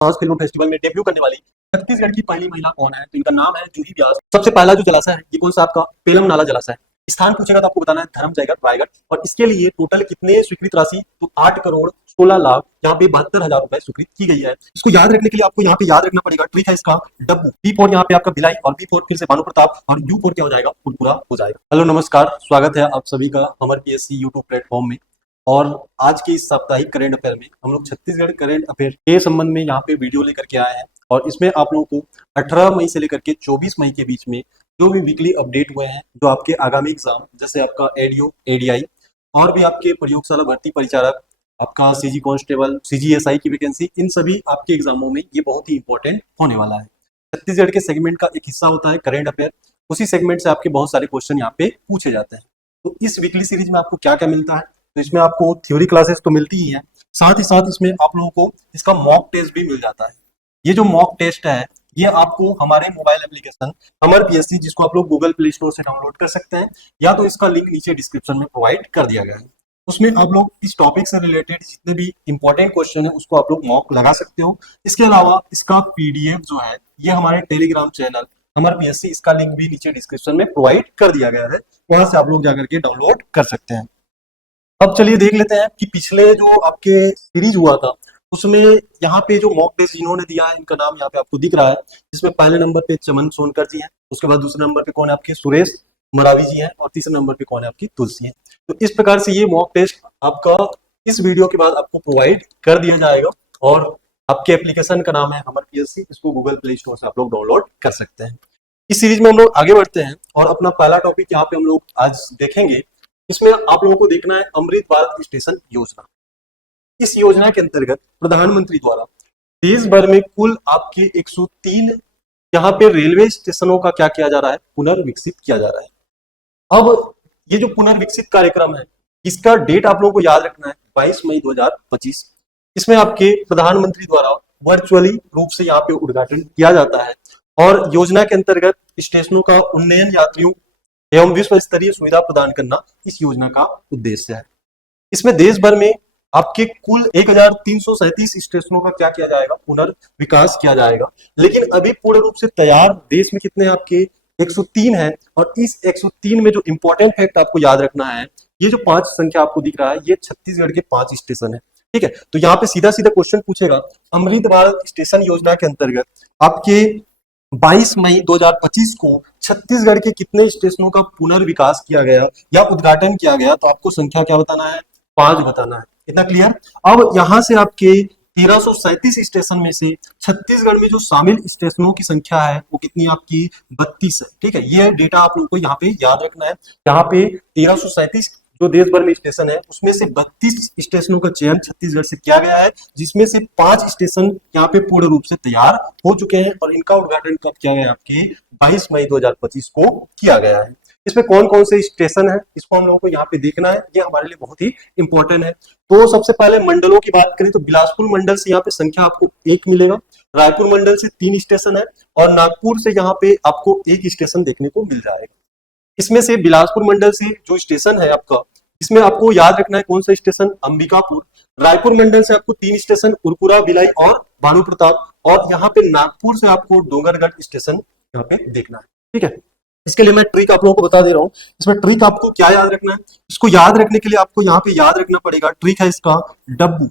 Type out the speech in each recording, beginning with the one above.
Cannes film festival में debut करने वाली छत्तीसगढ़ की पहली महिला कौन है? तो इनका नाम है जूही व्यास। सबसे पहला जो जलाशय है ये कौन सा आपका पेलम नाला जलाशय है। स्थान पूछेगा तो आपको बताना है धर्म जयगढ़ रायगढ़। और इसके लिए टोटल कितने स्वीकृत राशि? तो 8 करोड़ 16 लाख यहाँ पे 72,000 रुपए स्वीकृत की गई है। इसको याद रखने के लिए आपको यहाँ पे याद रखना पड़ेगा। ट्रिक है इसका डब्बू। बी फोर यहाँ पे आपका भिलाई और बी फोर फिर से भानु प्रताप और यू फोर क्या हो जाएगा? फुलपुरा हो जाएगा। हेलो नमस्कार, स्वागत है आप सभी का हमर पीएससी यूट्यूब प्लेटफॉर्म में। और आज के इस साप्ताहिक करंट अफेयर में हम लोग छत्तीसगढ़ करंट अफेयर के संबंध में यहाँ पे वीडियो लेकर के आए हैं। और इसमें आप लोगों को 18 मई से लेकर के 24 मई के बीच में जो भी वीकली अपडेट हुए हैं, जो आपके आगामी एग्जाम जैसे आपका एडीओ एडीआई और भी आपके प्रयोगशाला भर्ती परिचारक, आपका सीजी कांस्टेबल, सीजीएसआई की वैकेंसी, इन सभी आपके एग्जामों में ये बहुत ही इंपॉर्टेंट होने वाला है। छत्तीसगढ़ के सेगमेंट का एक हिस्सा होता है करंट अफेयर। उसी सेगमेंट से आपके बहुत सारे क्वेश्चन यहाँ पे पूछे जाते हैं। तो इस वीकली सीरीज में आपको क्या क्या मिलता है? तो इसमें आपको थ्योरी क्लासेस तो मिलती ही हैं, साथ ही साथ इसमें आप लोगों को इसका मॉक टेस्ट भी मिल जाता है। ये जो मॉक टेस्ट है ये आपको हमारे मोबाइल एप्लीकेशन हमर पीएससी, जिसको आप लोग गूगल प्ले स्टोर से डाउनलोड कर सकते हैं, या तो इसका लिंक नीचे डिस्क्रिप्शन में प्रोवाइड कर दिया गया है। उसमें आप लोग इस टॉपिक से रिलेटेड जितने भी इंपॉर्टेंट क्वेश्चन है उसको आप लोग मॉक लगा सकते हो। इसके अलावा इसका पीडीएफ जो है ये हमारे टेलीग्राम चैनल हमर पीएससी, इसका लिंक भी नीचे डिस्क्रिप्शन में प्रोवाइड कर दिया गया है, वहां से आप लोग जाकर के डाउनलोड कर सकते हैं। अब चलिए देख लेते हैं कि पिछले जो आपके सीरीज हुआ था उसमें यहाँ पे जो मॉक टेस्ट इन्होंने दिया है, इनका नाम यहाँ पे आपको दिख रहा है। इसमें पहले नंबर पे चमन सोनकर जी हैं, उसके बाद दूसरे नंबर पे कौन है आपके सुरेश मरावी जी हैं, और तीसरे नंबर पे कौन है आपकी तुलसी है। तो इस प्रकार से ये मॉक टेस्ट आपका इस वीडियो के बाद आपको प्रोवाइड कर दिया जाएगा। और आपके एप्लीकेशन का नाम है हमर पीएससी, इसको गूगल प्ले स्टोर से आप लोग डाउनलोड कर सकते हैं। इस सीरीज में हम लोग आगे बढ़ते हैं और अपना पहला टॉपिक यहाँ पे हम लोग आज देखेंगे। इसमें आप लोगों को देखना है अमृत भारत स्टेशन योजना। इस योजना के अंतर्गत प्रधानमंत्री द्वारा देश भर में कुल आपके 103 यहाँ पे रेलवे स्टेशनों का क्या किया जा रहा है? पुनर्विकसित किया जा रहा है। अब ये जो पुनर्विकसित कार्यक्रम है इसका डेट आप लोगों को याद रखना है 22 मई 2025। इसमें आपके प्रधानमंत्री द्वारा वर्चुअली रूप से यहाँ पे उद्घाटन किया जाता है। और योजना के अंतर्गत स्टेशनों का उन्नयन, यात्रियों एवं विश्व स्तरीय सुविधा प्रदान करना इस योजना का उद्देश्य है। इसमें देश भर में आपके कुल 1337 स्टेशनों का क्या किया जाएगा? पुनर्विकास किया जाएगा। लेकिन अभी पूर्ण रूप से तैयार देश में कितने आपके 103 है। और इस 103 में जो इंपॉर्टेंट फैक्ट आपको याद रखना है, ये जो 5 संख्या आपको दिख रहा है ये छत्तीसगढ़ के 5 स्टेशन है। ठीक है, तो यहाँ पे सीधा सीधा क्वेश्चन पूछेगा अमृत भारत स्टेशन योजना के अंतर्गत आपके 22 मई 2025 को छत्तीसगढ़ के कितने स्टेशनों का पुनर्विकास किया गया या उद्घाटन किया गया? तो आपको संख्या क्या बताना है? 5 बताना है। इतना क्लियर? अब यहां से आपके 1337 स्टेशन में से छत्तीसगढ़ में जो शामिल स्टेशनों की संख्या है वो कितनी आपकी? 32 है। ठीक है, ये डेटा आप लोगों को यहाँ पे याद रखना है। यहाँ पे 1337 जो देश भर में स्टेशन है उसमें से 32 स्टेशनों का चयन छत्तीसगढ़ से किया गया है, जिसमें से 5 स्टेशन यहाँ पे पूर्ण रूप से तैयार हो चुके हैं। और इनका उद्घाटन कब किया गया? आपके 22 मई 2025 को किया गया है। इसमें कौन कौन से स्टेशन है इसको हम लोगों को यहाँ पे देखना है, ये हमारे लिए बहुत ही इंपॉर्टेंट है। तो सबसे पहले मंडलों की बात करें तो बिलासपुर मंडल से यहाँ पे संख्या आपको 1 मिलेगा, रायपुर मंडल से 3 स्टेशन है, और नागपुर से यहाँ पे आपको 1 स्टेशन देखने को मिल जाएगा। इसमें से बिलासपुर मंडल से जो स्टेशन है आपका, इसमें आपको याद रखना है कौन सा स्टेशन? अंबिकापुर। रायपुर मंडल से आपको 3 स्टेशन, उरपुरा, भिलाई और भानु प्रताप। और यहाँ पे नागपुर से आपको डोंगरगढ़ स्टेशन यहाँ पे देखना है। ठीक है, इसके लिए मैं ट्रिक आप लोगों को बता दे रहा हूँ। इसमें ट्रिक आपको क्या याद रखना है? इसको याद रखने के लिए आपको यहाँ पे याद रखना पड़ेगा, ट्रिक है इसका डब्बू।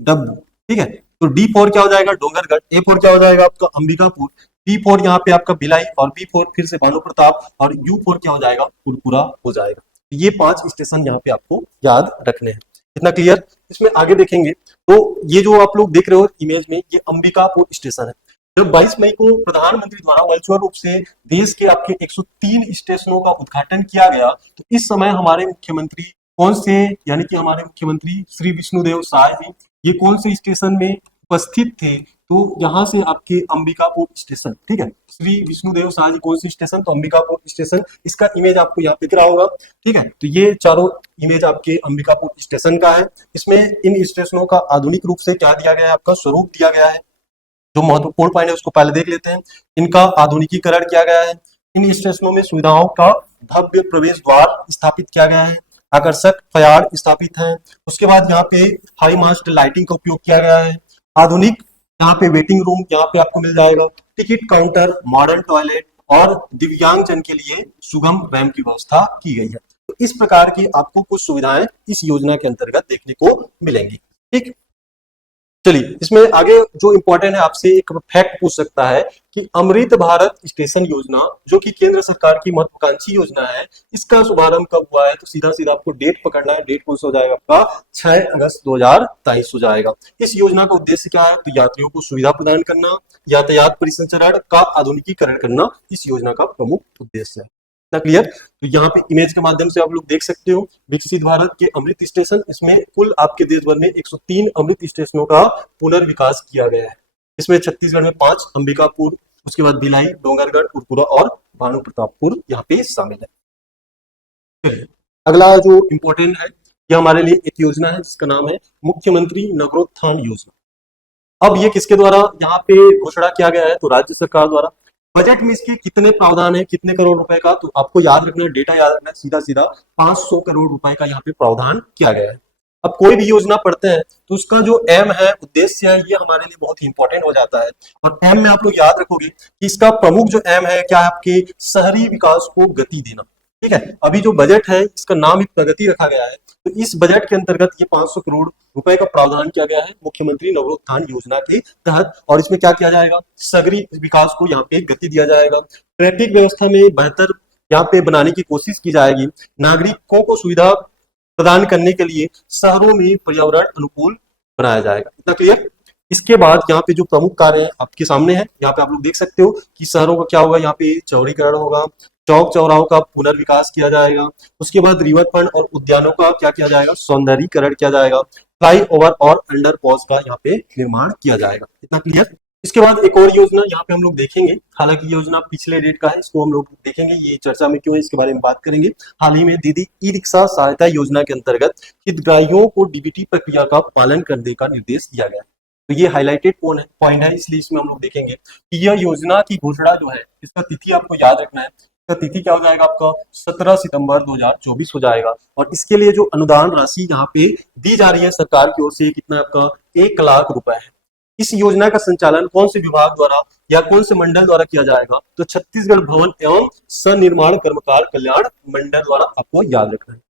डब्बू, ठीक है। तो डी फोर क्या हो जाएगा? डोंगरगढ़। ए फोर क्या हो जाएगा आपका? अंबिकापुर। पी फोर यहाँ पे आपका भिलाई, और बी फोर फिर से भानु प्रताप, और यू फोर क्या हो जाएगा? फुलपुरा हो जाएगा। ये 5 स्टेशन यहाँ पे आपको याद रखने हैं। इतना क्लियर? इसमें आगे देखेंगे तो ये जो आप लोग देख रहे हो इमेज में, ये अंबिकापुर स्टेशन है। जब 22 मई को प्रधानमंत्री द्वारा वर्चुअल रूप से देश के आपके 103 स्टेशनों का उद्घाटन किया गया, तो इस समय हमारे मुख्यमंत्री कौन से, यानी कि हमारे मुख्यमंत्री श्री विष्णुदेव साय जी, ये कौन से स्टेशन में उपस्थित थे? तो यहाँ से आपके अंबिकापुर स्टेशन। ठीक है, श्री विष्णुदेव शाह जी कौन सी स्टेशन? तो अंबिकापुर स्टेशन। इसका इमेज आपको यहाँ पे दिख रहा होगा। ठीक है, तो ये चारों इमेज आपके अंबिकापुर स्टेशन का है। इसमें इन स्टेशनों का आधुनिक रूप से क्या दिया गया है? आपका स्वरूप दिया गया है। जो महत्वपूर्ण पॉइंट है उसको पहले देख लेते हैं। इनका आधुनिकीकरण किया गया है। इन स्टेशनों में सुविधाओं का भव्य प्रवेश द्वार स्थापित किया गया है, आकर्षक फयार स्थापित है। उसके बाद यहाँ पे हाई मास्ट लाइटिंग का उपयोग किया गया है, आधुनिक यहाँ पे वेटिंग रूम यहाँ पे आपको मिल जाएगा, टिकट काउंटर, मॉडर्न टॉयलेट और दिव्यांगजन के लिए सुगम रैंप की व्यवस्था की गई है। तो इस प्रकार की आपको कुछ सुविधाएं इस योजना के अंतर्गत देखने को मिलेंगी। ठीक, चलिए इसमें आगे जो इंपॉर्टेंट है, आपसे एक फैक्ट पूछ सकता है कि अमृत भारत स्टेशन योजना जो कि केंद्र सरकार की महत्वाकांक्षी योजना है, इसका शुभारंभ कब हुआ है? तो सीधा सीधा आपको डेट पकड़ना है। डेट कौन सा हो जाएगा आपका? 6 अगस्त 2023 हो जाएगा। इस योजना का उद्देश्य क्या है? तो यात्रियों को सुविधा प्रदान करना, यातायात परिसंचरण का आधुनिकीकरण करना इस योजना का प्रमुख उद्देश्य है। क्लियर? तो यहाँ पे इमेज के माध्यम से आप लोग देख सकते हो विकसित भारत के अमृत स्टेशन। इसमें कुल आपके देश भर में 103 अमृत स्टेशनों का पुनर्विकास किया गया है। इसमें छत्तीसगढ़ में 5, अंबिकापुर, उसके बाद भिलाई, डोंगरगढ़, उरपुरा और भानु प्रतापपुर यहाँ पे शामिल है। अगला जो इंपॉर्टेंट है, यह हमारे लिए एक योजना है जिसका नाम है मुख्यमंत्री नगरोत्थान योजना। अब ये किसके द्वारा यहाँ पे घोषणा किया गया है? तो राज्य सरकार द्वारा। बजट में इसके कितने प्रावधान है, कितने करोड़ रुपए का? तो आपको याद रखना, डेटा याद रखना, सीधा सीधा 500 करोड़ रुपए का यहाँ पे प्रावधान किया गया है। अब कोई भी योजना पढ़ते हैं तो उसका जो एम है, उद्देश्य है, ये हमारे लिए बहुत ही इंपॉर्टेंट हो जाता है। और एम में आप लोग याद रखोगे कि इसका प्रमुख जो एम है क्या है? आपके शहरी विकास को गति देना। ठीक है, अभी जो बजट है इसका नाम ही प्रगति रखा गया है। तो इस बजट के अंतर्गत ये 500 करोड़ रुपए का प्रावधान किया गया है मुख्यमंत्री नगरोत्थान योजना के तहत। और इसमें क्या किया जाएगा? शहरी विकास को यहाँ पे गति दिया जाएगा। ट्रैफिक व्यवस्था में बेहतर यहाँ पे बनाने की कोशिश की जाएगी। नागरिकों को सुविधा प्रदान करने के लिए शहरों में पर्यावरण अनुकूल बनाया जाएगा। इतना क्लियर? इसके बाद यहाँ पे जो प्रमुख कार्य आपके सामने है, यहाँ पे आप लोग देख सकते हो कि शहरों का क्या होगा, यहाँ पे चौड़ीकरण होगा, चौक चौराहों का पुनर्विकास किया जाएगा। उसके बाद रिवर फ्रंट और उद्यानों का क्या किया जाएगा? सौंदर्यीकरण किया जाएगा। फ्लाईओवर और अंडर पास का यहाँ पे निर्माण किया जाएगा। इतना क्लियर? इसके बाद एक और योजना यहाँ पे हम लोग देखेंगे, हालांकि योजना पिछले डेट का है, इसको हम लोग देखेंगे, ये चर्चा में क्यों है इसके बारे में बात करेंगे। हाल ही में दीदी ई रिक्शा सहायता योजना के अंतर्गत हितग्राहियों को डीबीटी प्रक्रिया का पालन करने का निर्देश दिया गया है। तो ये हाईलाइटेड पॉइंट है, इसलिए इसमें हम लोग देखेंगे कि यह योजना की घोषणा जो है, इसका तिथि आपको याद रखना है। इसका तिथि क्या हो जाएगा आपका? 17 सितंबर 2024 हो जाएगा। और इसके लिए जो अनुदान राशि यहाँ पे दी जा रही है सरकार की ओर से, कितना आपका? 1 लाख रुपए है। इस योजना का संचालन कौन से विभाग द्वारा या कौन से मंडल द्वारा किया जाएगा? तो छत्तीसगढ़ भवन एवं सनिर्माण कर्मकार कल्याण मंडल द्वारा आपको याद रखना है।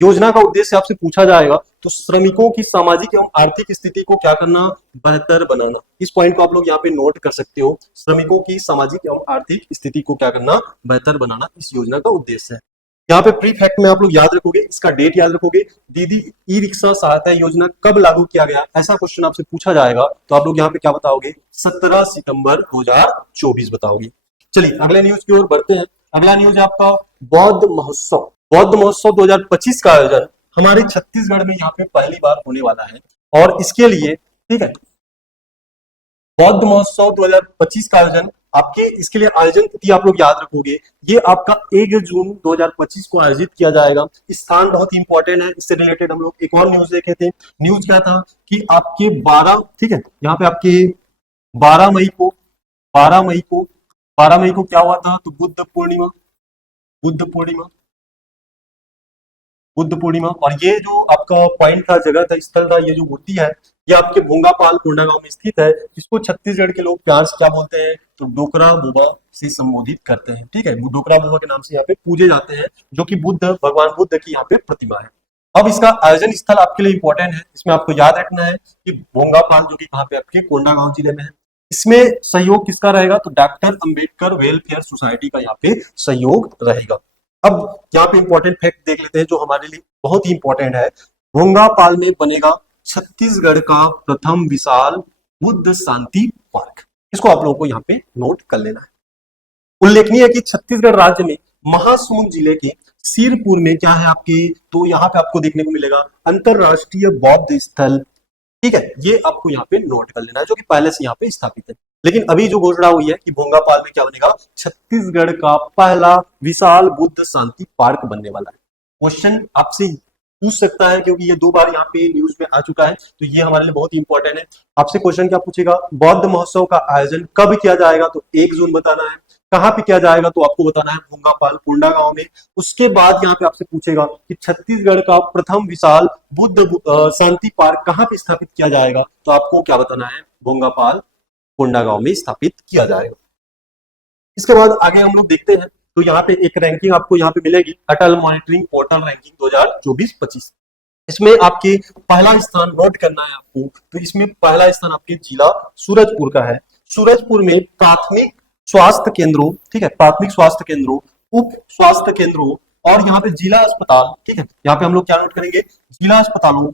योजना का उद्देश्य आपसे पूछा जाएगा तो श्रमिकों की सामाजिक एवं आर्थिक स्थिति को क्या करना? बेहतर बनाना। इस पॉइंट को आप लोग यहाँ पे नोट कर सकते हो। श्रमिकों की सामाजिक एवं आर्थिक स्थिति को क्या करना? बेहतर बनाना इस योजना का उद्देश्य है। यहाँ पे प्री फैक्ट में आप लोग याद रखोगे, इसका डेट याद रखोगे। दीदी ई रिक्शा सहायता योजना कब लागू किया गया, ऐसा क्वेश्चन आपसे पूछा जाएगा तो आप लोग यहाँ पे क्या बताओगे? 17 सितंबर 2024 बताओगे। चलिए अगले न्यूज की ओर बढ़ते हैं। अगला न्यूज है आपका बौद्ध महोत्सव। बौद्ध महोत्सव 2025 का आयोजन हमारे छत्तीसगढ़ में यहाँ पे पहली बार होने वाला है। और इसके लिए, ठीक है, बौद्ध महोत्सव 2025 का आयोजन आपके, इसके लिए आयोजन तिथि आप लोग याद रखोगे, ये आपका 1 जून 2025 को आयोजित किया जाएगा। स्थान बहुत ही इंपॉर्टेंट है, इससे रिलेटेड हम लोग एक और न्यूज देखे थे। न्यूज क्या था कि आपके 12, ठीक है, यहाँ पे आपके 12 मई को 12 मई को क्या हुआ था? तो बुद्ध पूर्णिमा, बुद्ध पूर्णिमा, बुद्ध पूर्णिमा। और ये जो आपका पॉइंट था, जगह था, स्थल था, ये जो मूर्ति है, ये आपके भोंगापाल कोंडागांव में स्थित है। जिसको छत्तीसगढ़ के लोग प्यार से क्या बोलते हैं? तो डोकरा बुबा से संबोधित करते हैं। ठीक है, डोकरा बुबा के नाम से यहाँ पे पूजे जाते हैं, जो कि बुद्ध, भगवान बुद्ध की यहाँ पे प्रतिमा है। अब इसका आयोजन स्थल आपके लिए इंपॉर्टेंट है, इसमें आपको याद रखना है कि भोंगापाल जो कि कहाँ पे आपके कोंडागांव जिले में है। इसमें सहयोग किसका रहेगा? तो डॉक्टर अंबेडकर वेलफेयर सोसाइटी का यहाँ पे सहयोग रहेगा। अब यहाँ पे इंपॉर्टेंट फैक्ट देख लेते हैं जो हमारे लिए बहुत ही इंपॉर्टेंट है। भोंगापाल में बनेगा छत्तीसगढ़ का प्रथम विशाल बुद्ध शांति पार्क। इसको आप लोगों को यहाँ पे नोट कर लेना है। उल्लेखनीय है कि छत्तीसगढ़ राज्य में महासमुंद जिले के सिरपुर में क्या है आपके? तो यहाँ पे आपको देखने को मिलेगा अंतरराष्ट्रीय बौद्ध स्थल। ठीक है, ये आपको यहाँ पे नोट कर लेना है, जो कि पहले से यहाँ पे स्थापित है। लेकिन अभी जो घोषणा हुई है कि भोंगापाल में क्या बनेगा? छत्तीसगढ़ का पहला विशाल बुद्ध शांति पार्क बनने वाला है। क्वेश्चन आपसे पूछ सकता है क्योंकि ये 2 बार यहाँ पे न्यूज में आ चुका है, तो ये हमारे लिए बहुत ही इंपॉर्टेंट है। आपसे क्वेश्चन क्या पूछेगा? बौद्ध महोत्सव का आयोजन कब किया जाएगा? तो 1 जून बताना है। कहाँ पे किया जाएगा? तो आपको बताना है भोंगापाल कोंडागांव में। उसके बाद यहाँ पे आपसे पूछेगा कि छत्तीसगढ़ का प्रथम विशाल बुद्ध शांति पार्क कहाँ पे स्थापित किया जाएगा? तो आपको क्या बताना है? भोंगापाल कोंडागांव में स्थापित किया जाएगा। इसके बाद आगे हम लोग देखते हैं, तो यहाँ पे एक रैंकिंग आपको यहाँ पे मिलेगी, अटल मॉनिटरिंग पोर्टल रैंकिंग 2024-25। इसमें आपके पहला स्थान नोट करना है आपको, तो इसमें पहला स्थान आपके जिला सूरजपुर का है। सूरजपुर में प्राथमिक स्वास्थ्य केंद्रों, ठीक है, प्राथमिक स्वास्थ्य केंद्रों, उप स्वास्थ्य केंद्रों और यहाँ पे जिला अस्पताल, ठीक है, यहाँ पे हम लोग क्या नोट करेंगे, जिला अस्पतालों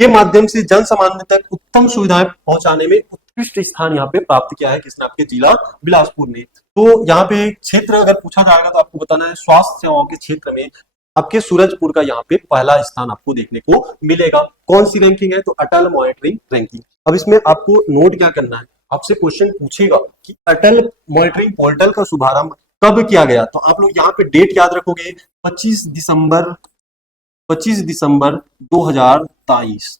के माध्यम से जन सामान्य तक उत्तम सुविधाएं पहुंचाने में उत्कृष्ट स्थान यहाँ पे प्राप्त किया है किसने, आपके जिला बिलासपुर ने। तो यहाँ पे क्षेत्र अगर पूछा जाएगा तो आपको बताना है स्वास्थ्य सेवाओं के क्षेत्र में आपके सूरजपुर का यहाँ पे पहला स्थान आपको देखने को मिलेगा। कौन सी रैंकिंग है, तो अटल मॉनिटरिंग रैंकिंग। अब इसमें आपको नोट क्या करना है, आपसे क्वेश्चन पूछेगा कि अटल मॉनिटरिंग पोर्टल का शुभारंभ कब किया गया, तो आप लोग यहाँ पे डेट याद रखोगे 25 दिसंबर 2023,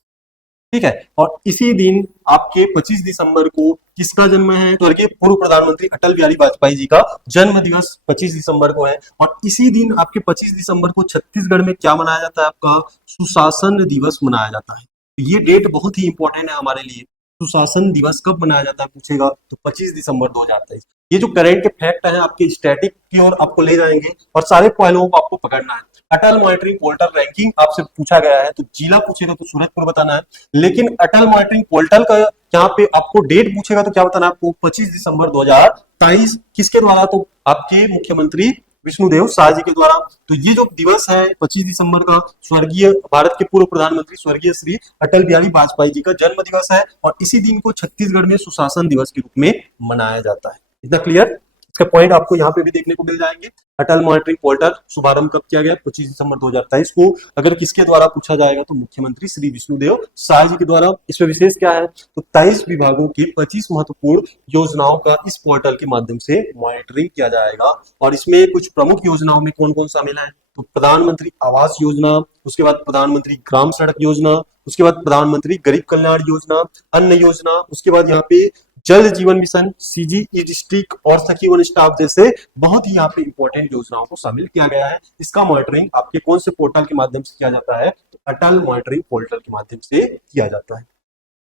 ठीक है। और इसी दिन आपके 25 दिसंबर को किसका जन्म है, स्वर्गीय पूर्व प्रधानमंत्री अटल बिहारी वाजपेयी जी का जन्म दिवस 25 दिसंबर को है। और इसी दिन आपके 25 दिसंबर को छत्तीसगढ़ में क्या मनाया जाता है, आपका सुशासन दिवस मनाया जाता है। ये डेट बहुत ही इंपॉर्टेंट है हमारे लिए। सुशासन दिवस कब मनाया जाता है पूछेगा, तो 25 दिसंबर 2023। ये जो करंट फैक्ट है आपके स्टैटिक की ओर आपको ले जाएंगे और सारे पहलुओं को आपको पकड़ना है। अटल मॉनिटरिंग पोर्टल रैंकिंग आपसे पूछा गया है, तो जिला पूछेगा तो सूरजपुर बताना है, लेकिन अटल मॉनिटरिंग पोर्टल का यहाँ पे आपको डेट पूछेगा तो क्या बताना है आपको, 25 दिसंबर 2023। किसके द्वारा, तो आपके मुख्यमंत्री विष्णुदेव साय जी के द्वारा। तो ये जो दिवस है 25 दिसंबर का, स्वर्गीय भारत के पूर्व प्रधानमंत्री स्वर्गीय श्री अटल बिहारी वाजपेयी जी का जन्म दिवस है और इसी दिन को छत्तीसगढ़ में सुशासन दिवस के रूप में मनाया जाता है। इतना क्लियर? इसका पॉइंट आपको यहाँ पे भी देखने को मिल जाएंगे। अटल मॉनिटरिंग पोर्टल शुभारंभ कब किया गया, 25 दिसंबर 2023 को। अगर किसके द्वारा पूछा जाएगा तो मुख्यमंत्री श्री विष्णुदेव साय जी के द्वारा। इसमें विशेष क्या है, तो 23 विभागों की 25 महत्वपूर्ण योजनाओं का इस पोर्टल के माध्यम से मॉनिटरिंग किया जाएगा। और इसमें कुछ प्रमुख योजनाओं में कौन कौन शामिल है, तो प्रधानमंत्री आवास योजना, उसके बाद प्रधानमंत्री ग्राम सड़क योजना, उसके बाद प्रधानमंत्री गरीब कल्याण योजना, अन्न योजना, उसके बाद यहाँ पे जल जीवन मिशन, सीजी ई डिस्ट्रिक्ट और सखी वन स्टाफ जैसे बहुत ही यहाँ पे इंपॉर्टेंट योजनाओं को शामिल किया गया है। इसका मॉनिटरिंग आपके कौन से पोर्टल के माध्यम से किया जाता है, तो अटल मॉनिटरिंग पोर्टल के माध्यम से किया जाता है।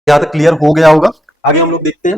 यहाँ तक क्लियर हो गया होगा। आगे हम लोग देखते हैं,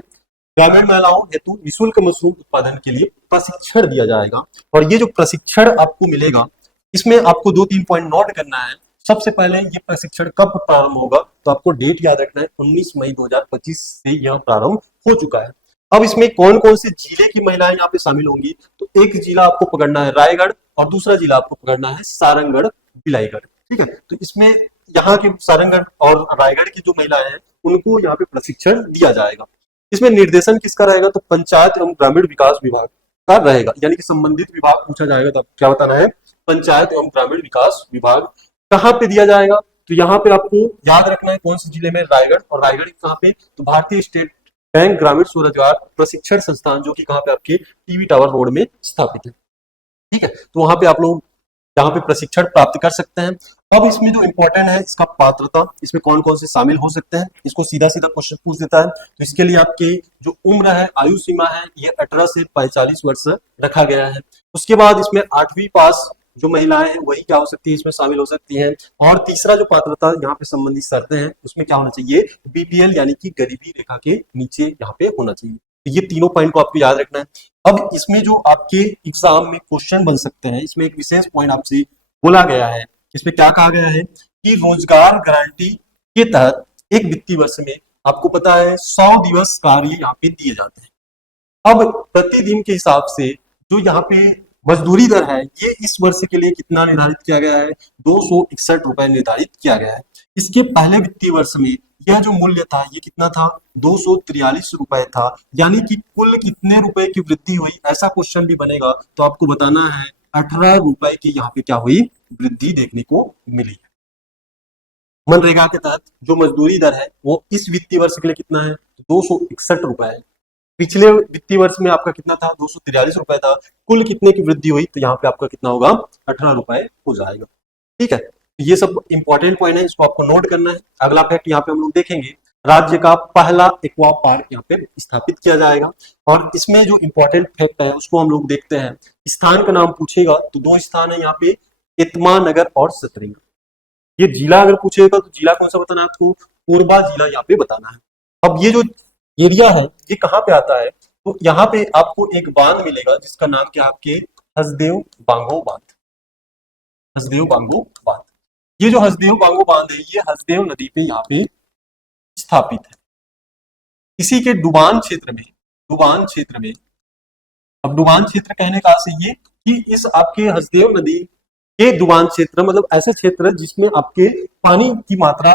ग्रामीण महिलाओं हेतु निःशुल्क मशरूम उत्पादन के लिए प्रशिक्षण दिया जाएगा। और ये जो प्रशिक्षण आपको मिलेगा, इसमें आपको 2-3 पॉइंट नोट करना है। सबसे पहले ये प्रशिक्षण कब प्रारंभ होगा, तो आपको डेट याद रखना है, 19 मई 2025 से यह प्रारंभ हो चुका है। अब इसमें कौन कौन से जिले की महिलाएं यहाँ पे शामिल होंगी, तो एक जिला आपको पकड़ना है रायगढ़ और दूसरा जिला आपको पकड़ना है सारंगढ़ बिलाईगढ़, ठीक है। तो इसमें यहाँ के सारंगढ़ और रायगढ़ की जो महिलाएं हैं उनको यहाँ पे प्रशिक्षण दिया जाएगा। इसमें निर्देशन किसका रहेगा, तो पंचायत एवं ग्रामीण विकास विभाग का रहेगा, यानी कि संबंधित विभाग पूछा जाएगा तो क्या बताना है, पंचायत एवं ग्रामीण विकास विभाग। कहाँ पे दिया जाएगा, तो यहाँ पे आपको याद रखना है कौन से जिले में, रायगढ़। और रायगढ़ कहाँ पे, तो भारतीय स्टेट बैंक ग्रामीण स्वरोजगार प्रशिक्षण संस्थान, जो कि कहाँ पे आपके टीवी टावर रोड में स्थापित है, ठीक है। तो वहां पे आप लोग यहाँ पे प्रशिक्षण प्राप्त कर सकते हैं। अब इसमें जो इंपॉर्टेंट है इसका पात्रता, इसमें कौन कौन से शामिल हो सकते हैं, इसको सीधा सीधा क्वेश्चन पूछ देता है। तो इसके लिए आपके जो उम्र है, आयु सीमा है, ये 18 से 45 वर्ष रखा गया है। उसके बाद इसमें 8वीं पास जो महिलाएं हैं वही क्या हो सकती है, इसमें शामिल हो सकती हैं। और तीसरा जो पात्रता यहाँ पे संबंधित शर्तें हैं उसमें क्या होना चाहिए, बीपीएल यानी कि गरीबी रेखा के नीचे यहाँ पे होना चाहिए। तो ये तीनों पॉइंट को आपको याद रखना है। अब इसमें जो आपके एग्जाम में क्वेश्चन बन सकते हैं, इसमें एक विशेष पॉइंट आपसे बोला गया है। इसमें क्या कहा गया है कि रोजगार गारंटी के तहत एक वित्तीय वर्ष में आपको पता है 100 दिवस कार्य यहाँ पे दिए जाते हैं। अब प्रतिदिन के हिसाब से जो यहाँ पे मजदूरी दर है, ये इस वर्ष के लिए कितना निर्धारित किया गया है, 261 रुपए निर्धारित किया गया है। इसके पहले वित्तीय वर्ष में यह जो मूल्य था ये कितना था, 243 रुपए था। यानी कि कुल कितने रुपए की वृद्धि हुई, ऐसा क्वेश्चन भी बनेगा तो आपको बताना है 18 रुपए की यहाँ पे क्या हुई, वृद्धि देखने को मिली। मनरेगा के तहत जो मजदूरी दर है वो इस वित्तीय वर्ष के लिए कितना है, 261 रुपए है। पिछले वित्तीय वर्ष में आपका कितना था, 243 रुपए था। कुल कितने की वृद्धि हुई, तो यहाँ पे आपका कितना होगा, 18 रुपए हो जाएगा, ठीक है। ये सब इंपॉर्टेंट पॉइंट है, इसको आपको नोट करना है। अगला फैक्ट यहाँ पे हम लोग देखेंगे, राज्य का पहला एक्वा पार्क यहाँ पे स्थापित किया जाएगा। और इसमें जो इंपॉर्टेंट फैक्ट है उसको हम लोग देखते हैं। स्थान का नाम पूछेगा तो 2 स्थान है यहाँ पे, इतमा नगर और सतरिंग। ये जिला अगर पूछेगा तो जिला कौन सा बताना है आपको, कोरबा जिला यहाँ पे बताना है। अब ये जो एरिया है ये कहाँ पे आता है, तो यहाँ पे आपको एक बांध मिलेगा जिसका नाम क्या है आपके हसदेव बांगो बांध। हसदेव बांगो बांध, ये जो हसदेव बांगो बांध है ये हसदेव नदी पे यहाँ पे स्थापित है। इसी के डुबान क्षेत्र में, डुबान क्षेत्र में, अब डुबान क्षेत्र कहने का अर्थ ये कि इस आपके हसदेव नदी के डुबान क्षेत्र मतलब ऐसे क्षेत्र जिसमें आपके पानी की मात्रा,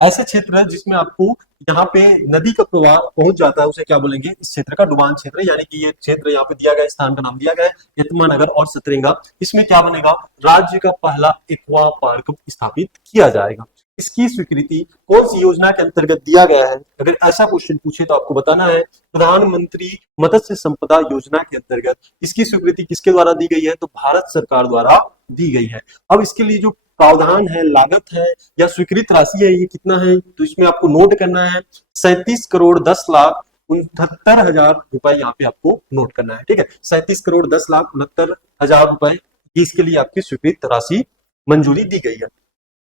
ऐसे क्षेत्र है जिसमें आपको यहाँ पे नदी का प्रवाह पहुंच जाता है उसे क्या बोलेंगे, इस क्षेत्र का डुबान क्षेत्र। यानी कि ये क्षेत्र यहाँ पे दिया गया स्थान का नाम दिया गया है यतमा नगर और सतरेंगा। इसमें क्या बनेगा, राज्य का पहला एक्वा पार्क स्थापित किया जाएगा। इसकी स्वीकृति कौन सी योजना के अंतर्गत दिया गया है, अगर ऐसा क्वेश्चन पूछे तो आपको बताना है प्रधानमंत्री मत्स्य संपदा योजना के अंतर्गत इसकी स्वीकृति किसके द्वारा दी गई है, तो भारत सरकार द्वारा दी गई है। अब इसके लिए जो प्रावधान है, लागत है या स्वीकृत राशि है ये कितना है, तो इसमें आपको नोट करना है 37,10,69,हजार रुपए यहाँ पे आपको नोट करना है। ठीक है, 37,10,69,हजार रुपए इसके लिए आपकी स्वीकृत राशि मंजूरी दी गई है।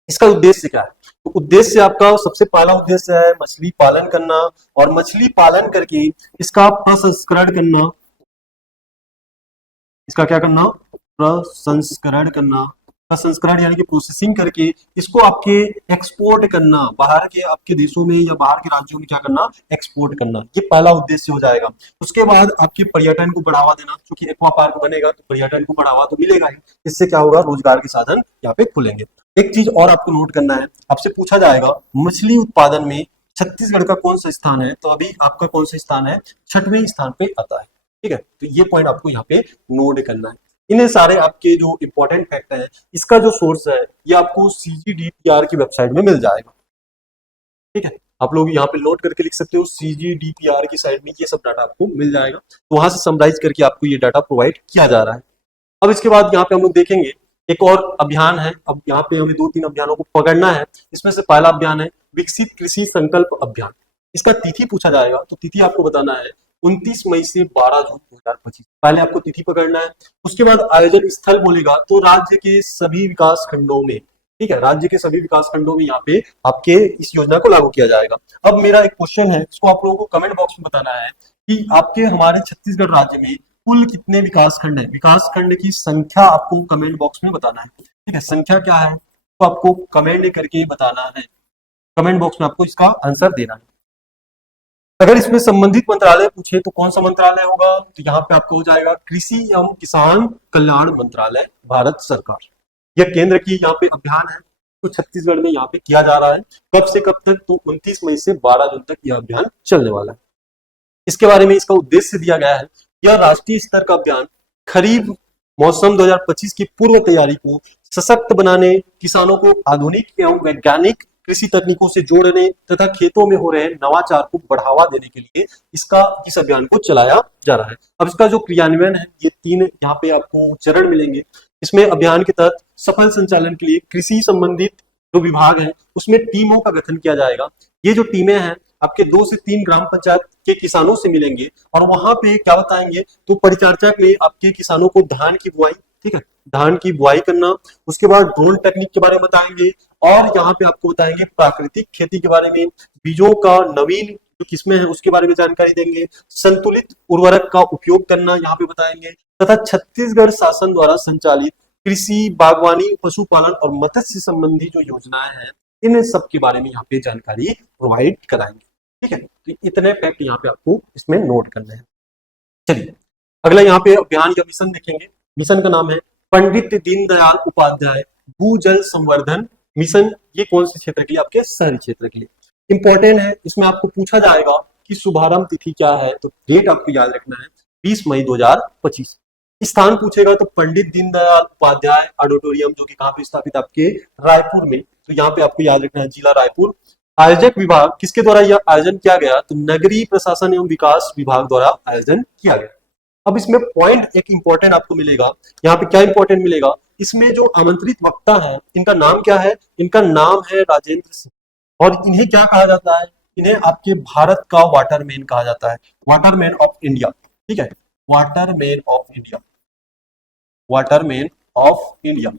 इसका उद्देश्य क्या है, तो उद्देश्य आपका सबसे पहला उद्देश्य है मछली पालन करना और मछली पालन करके इसका प्रसंस्करण करना, इसका क्या करना, प्रसंस्करण करना, प्रसंस्करण यानी कि प्रोसेसिंग करके इसको आपके एक्सपोर्ट करना, बाहर के आपके देशों में या बाहर के राज्यों में क्या करना, एक्सपोर्ट करना, ये पहला उद्देश्य हो जाएगा। उसके बाद आपके पर्यटन को बढ़ावा देना, क्योंकि एक्वा पार्क बनेगा तो पर्यटन को बढ़ावा तो मिलेगा ही, इससे क्या होगा, रोजगार के साधन यहाँ पे खुलेंगे। एक चीज और आपको नोट करना है, आपसे पूछा जाएगा मछली उत्पादन में छत्तीसगढ़ का कौन सा स्थान है, तो अभी आपका कौन सा स्थान है, 6वें स्थान पे आता है। ठीक है, तो ये पॉइंट आपको यहाँ पे नोट करना है। इन्हें सारे आपके जो इंपॉर्टेंट फैक्ट है, इसका जो सोर्स है ये आपको CGDPR की वेबसाइट में मिल जाएगा। ठीक है, आप लोग यहाँ पे नोट करके लिख सकते हो, CGDPR की साइट में ये सब डाटा आपको मिल जाएगा, तो वहां से समराइज करके आपको ये डाटा प्रोवाइड किया जा रहा है। अब इसके बाद यहाँ पे हम लोग देखेंगे एक और अभियान है। अब यहाँ पे हमें 2-3 अभियानों को पकड़ना है। इसमें से पहला अभियान है विकसित कृषि संकल्प अभियान। इसका तिथि पूछा जाएगा, तो तिथि आपको बताना है 29 मई से 12 जून 2025। पहले आपको तिथि पकड़ना है। उसके बाद आयोजन स्थल बोलेगा तो राज्य के सभी विकास खंडों में, ठीक है, राज्य के सभी विकास खंडों में यहाँ पे आपके इस योजना को लागू किया जाएगा। अब मेरा एक क्वेश्चन है, इसको आप लोगों को कमेंट बॉक्स में बताना है कि आपके हमारे छत्तीसगढ़ राज्य में कुल कितने विकास खंड है, विकास खंड की संख्या आपको कमेंट बॉक्स में बताना है। ठीक है, संख्या क्या है तो आपको कमेंट करके बताना है, कमेंट बॉक्स में आपको इसका आंसर देना है। अगर इसमें संबंधित मंत्रालय पूछे तो कौन सा मंत्रालय होगा, तो यहाँ पे आपको हो जाएगा कृषि एवं किसान कल्याण मंत्रालय, भारत सरकार। यह केंद्र की यहाँ पे अभियान है, तो छत्तीसगढ़ में यहाँ पे किया जा रहा है। कब से कब तक, तो 29 मई से 12 जून तक यह अभियान चलने वाला है। इसके बारे में इसका उद्देश्य दिया गया है, यह राष्ट्रीय स्तर का अभियान खरीफ मौसम 2025 की पूर्व तैयारी को सशक्त बनाने, किसानों को आधुनिक एवं वैज्ञानिक कृषि तकनीकों से जोड़ने तथा खेतों में हो रहे नवाचार को बढ़ावा देने के लिए इस अभियान को चलाया जा रहा है। अब इसका जो क्रियान्वयन है, ये 3 यहाँ पे आपको चरण मिलेंगे। इसमें अभियान के तहत सफल संचालन के लिए कृषि संबंधित जो विभाग है उसमें टीमों का गठन किया जाएगा। ये जो टीमें हैं आपके 2 से 3 ग्राम पंचायत के किसानों से मिलेंगे और वहां पे क्या बताएंगे, तो परिचर्चा में आपके किसानों को धान की बुआई, ठीक है, धान की बुआई करना, उसके बाद ड्रोन टेक्निक के बारे में बताएंगे और यहाँ पे आपको बताएंगे प्राकृतिक खेती के बारे में, बीजों का नवीन जो किस्में हैं उसके बारे में जानकारी देंगे, संतुलित उर्वरक का उपयोग करना यहाँ पे बताएंगे तथा छत्तीसगढ़ शासन द्वारा संचालित कृषि, बागवानी, पशुपालन और मत्स्य संबंधी जो योजनाएं हैं इन सब के बारे में यहाँ पे जानकारी प्रोवाइड कराएंगे। ठीक है, तो इतने फैक्ट यहाँ पे आपको इसमें नोट करने हैं। चलिए अगला यहाँ पे अभियान या मिशन देखेंगे। मिशन का नाम है पंडित दीनदयाल उपाध्याय भूजल संवर्धन मिशन। ये कौन से क्षेत्र के लिए, आपके शहरी क्षेत्र के लिए इंपॉर्टेंट है। इसमें आपको पूछा जाएगा कि शुभारंभ तिथि क्या है, तो डेट आपको याद रखना है 20 मई 2025। स्थान पूछेगा तो पंडित दीनदयाल उपाध्याय ऑडिटोरियम जो कि कहाँ पे स्थापित, आपके रायपुर में, तो यहाँ पे आपको याद रखना है जिला रायपुर। आयोजक विभाग किसके द्वारा यह आयोजन किया गया, तो नगरीय प्रशासन एवं विकास विभाग द्वारा आयोजन किया गया। अब इसमें पॉइंट एक इंपॉर्टेंट आपको मिलेगा, यहाँ पे क्या इंपॉर्टेंट मिलेगा, इसमें जो आमंत्रित वक्ता है इनका नाम क्या है, इनका नाम है राजेंद्र सिंह और इन्हें क्या कहा जाता है, इन्हें आपके भारत का वाटरमैन कहा जाता है, वाटरमैन ऑफ इंडिया। ठीक है, Waterman of India, Waterman of India.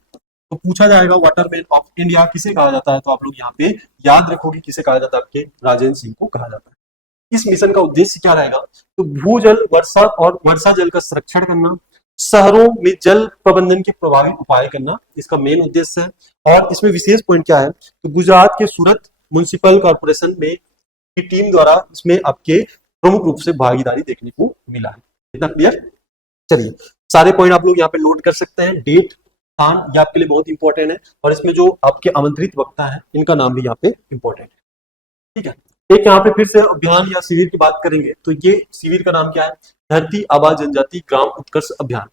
तो पूछा जाएगा वाटरमैन ऑफ इंडिया किसे कहा जाता है, तो आप लोग यहाँ पे याद रखोगे किसे कहा जाता है, आपके राजेंद्र सिंह को कहा जाता है। इस मिशन का उद्देश्य क्या रहेगा? तो भूजल वर्षा और वर्षा जल का संरक्षण करना, शहरों में जल प्रबंधन के प्रभावी उपाय करना, इसका मेन उद्देश्य है। और इसमें विशेष पॉइंट क्या है? तो गुजरात के सूरत म्युनिसिपल कॉर्पोरेशन में की टीम द्वारा इसमें आपके प्रमुख रूप से भागीदारी देखने को मिला है। इतना क्लियर? चलिए, सारे पॉइंट आप लोग यहाँ पे नोट कर सकते हैं। डेट, स्थान, ये आपके लिए बहुत इंपॉर्टेंट है, और इसमें जो आपके आमंत्रित वक्ता है इनका नाम भी यहाँ पे इंपॉर्टेंट है। ठीक है, एक यहाँ पे फिर से अभियान या शिविर की बात करेंगे, तो ये शिविर का नाम क्या है? धरती आबा जनजाति ग्राम उत्कर्ष अभियान,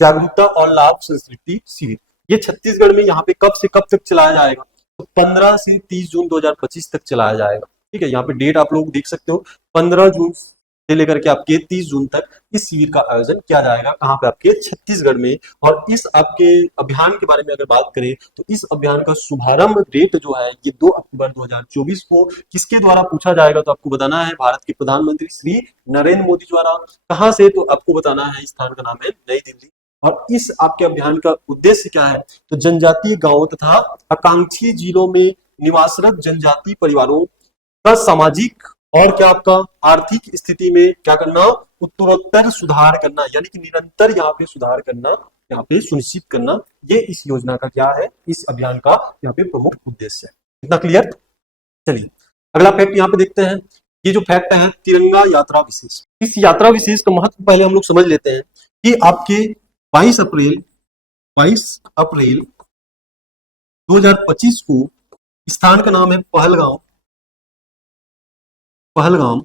जागरूकता और लाभ संस्कृति शिविर। ये छत्तीसगढ़ में यहाँ पे कब से कब तक चलाया जाएगा? तो 15 से 30 जून 2025 तक चलाया जाएगा। ठीक है, यहाँ पे डेट आप लोग देख सकते हो, 15 जून से लेकर के आपके 30 जून तक इस शिविर का आयोजन किया जाएगा। कहाँ पे? आपके छत्तीसगढ़ में। और इस आपके अभियान के बारे में अगर बात करें, तो इस अभियान का शुभारंभ डेट जो है ये 2 अक्टूबर 2024 को किसके द्वारा पूछा जाएगा? तो आपको बताना है भारत के प्रधानमंत्री श्री नरेंद्र मोदी द्वारा। कहाँ से? तो आपको बताना है, स्थान का नाम है नई दिल्ली। और इस आपके अभियान का उद्देश्य क्या है? तो जनजातीय गांवों तथा आकांक्षी जिलों में निवासरत जनजातीय परिवारों का सामाजिक और क्या आपका आर्थिक स्थिति में क्या करना? उत्तरोत्तर सुधार करना, यानी कि निरंतर यहाँ पे सुधार करना, यहाँ पे सुनिश्चित करना, ये इस योजना का क्या है? इस अभियान का यहाँ पे प्रमुख उद्देश्य है। इतना क्लियर? चलिए, अगला फैक्ट यहाँ पे देखते हैं। ये जो फैक्ट है तिरंगा यात्रा विशेष, इस यात्रा विशेष का महत्व पहले हम लोग समझ लेते हैं कि आपके 22 अप्रैल 2025 को स्थान का नाम है पहलगाम।